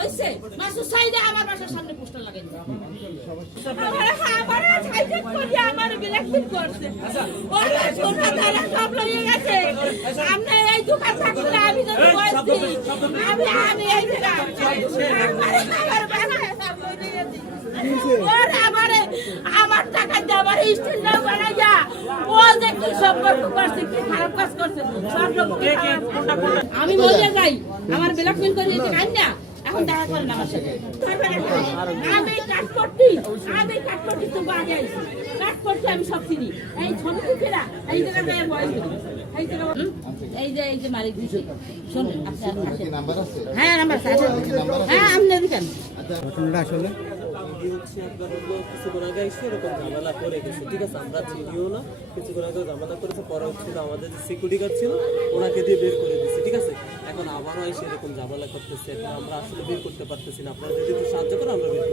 ওইছে মাসুদ সাইদে আমার বাসার সামনে পোস্টার লাগাই আমার হাইজেক করে আমার ব্ল্যাকমেল করছে ওরা সোনা দানা সব লইয়ে গেছে সামনে এই দোকান থাকলে আমি তো বসছি আমি এই আমার টাকা দিয়ে আমার স্টিল না বানাইয়া ও যে কি সম্পর্ক করছে কি খারাপ কাজ করছে সব লোক আমি মরে যাই আমার ব্ল্যাকমেল করে দিতে কান না এখন দেখা করেন আমার সাথে আমি কাটপট্টি তো বাগে আইছি কাটপট্টি আমি সব চিনি এই ছবি ফেরা এই জায়গায় বয়স এই যে মালিক দিছে শুনুন আপনার নাম্বার আছে হ্যাঁ নাম্বার আছে হ্যাঁ আপনি দিবেন ঘটনাটা আসলে কিছুক্ষণ আগে এসে এরকম ঝামেলা করে গেছে, ঠিক আছে, আমরা চিনিও না, কিছুক্ষণ আগে ঝামেলা করেছে, পরে হচ্ছিল আমাদের যে সিকিউরিটি গার্ড ছিল ওনাকে দিয়ে বের করে দিচ্ছে, ঠিক আছে, এখন আবারও এসে এরকম ঝামেলা করতেছে, এখন আমরা আসলে বের করতে পারতেছি না, আপনারা যদি একটু সাহায্য করেন আমরা বের